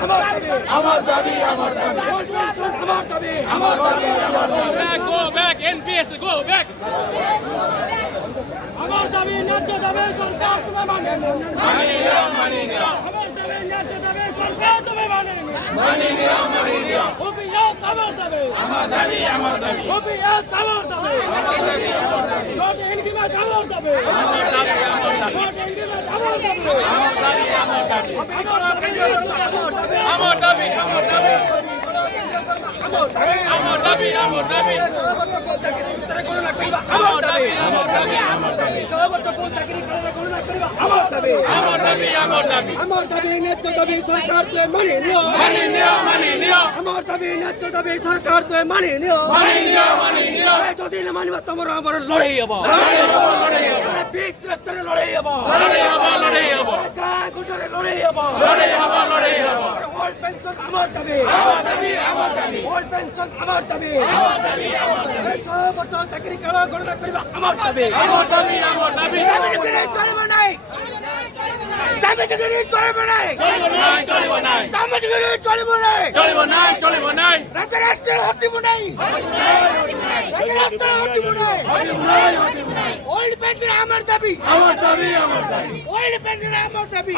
আমার দাবি আমার দাবি আমার দাবি Go back, NPS, go back. আমার দাবি ন্যায্য দাবি সরকার তুমি মানে আমার দাবি ন্যায্য দাবি সরকার তুমি মানে ওপিএস আমার দাবি ওপিএস আমার দাবি জট ইনক্রিমেন্ট আমার দাবি জট ইনক্রিমেন্ট আমার দাবি আমার দাবি ন্যায্য দাবি সরকার তুই মানে নিও আমার দাবি ন্যায্য দাবি সরকার তুই মানে নিও যদি না মানিব তোমার আমার লড়াই হব বিগ রাস্তায় লড়াই হব গায়ে গুটারে লড়াই হব ওল্ড পেনশন আমার দাবি ওল্ড পেনশন আমার দাবি 6 বছর চাকরি করা গণনা করিবা আমার দাবি চলবে নাই রাষ্ট্রীয় হটিব নাই ওল্ড পেনশন আমার দাবি ওল্ড পেনশন আমার দাবি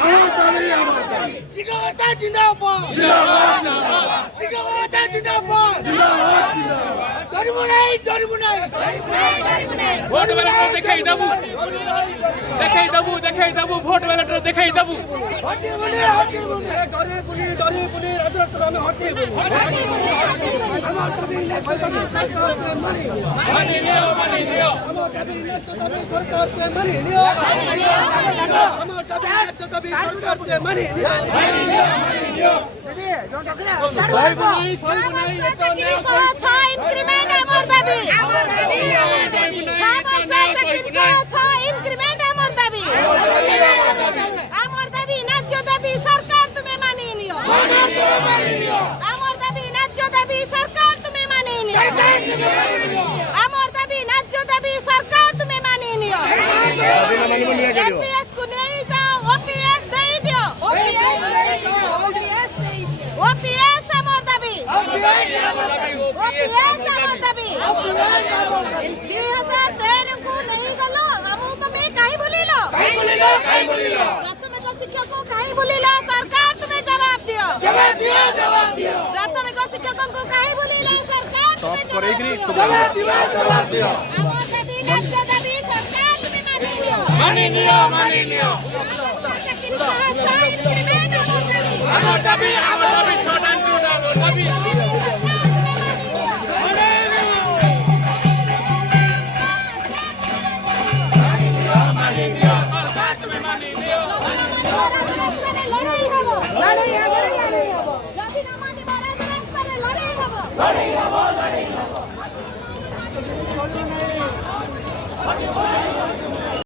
শিক্ষকতা জিন্দাবাদ শিক্ষকতা জিন্দাবাদ ডরিব নাই ভোট ব্যালট দেখাই দেবু ভোট ব্যালট দেখাই দেবু ডরে বলি রাজরাস্তা আমি হটিয়ে দেবো আমার দাবি ন্যায্য দাবি সরকারকে মানি নিও আমার দাবি ন্যায্য দাবি সরকারকে মানি নিও আমার দাবি ন্যায্য দাবি সরকারকে মানি নিও ইনক্রিমেন্ট আমার দাবি 6 বছর চাকরি 6 ইনক্রিমেন্ট আমার দাবি আমার দাবি ন্যায্য দাবি সরকার তুমি মানিয়ে নিও আমার দাবি ন্যায্য দাবি সরকার তুমি মানিয়ে নিও আমার দাবি ন্যায্য দাবি সরকার তুমি মানিয়ে নিও এনপিএস को नहीं जाओ ओपीएस दे दियो ओपीएस আমার দাবি ओपीएस আমার দাবি 2013 को नहीं गलो हमू তুমি কাই বলিল প্রাথমিক শিক্ষক কাই বলিল সরকার তুমি জবাব দিও প্রাথমিক শিক্ষকଙ୍କୁ কাই বলিল সরকার তুমি জবাব দিও আমার দাবি ন্যায্য দাবি সরকার তুমি মানি নিও আমার দাবি ছোটান দাবি লড়াই হবো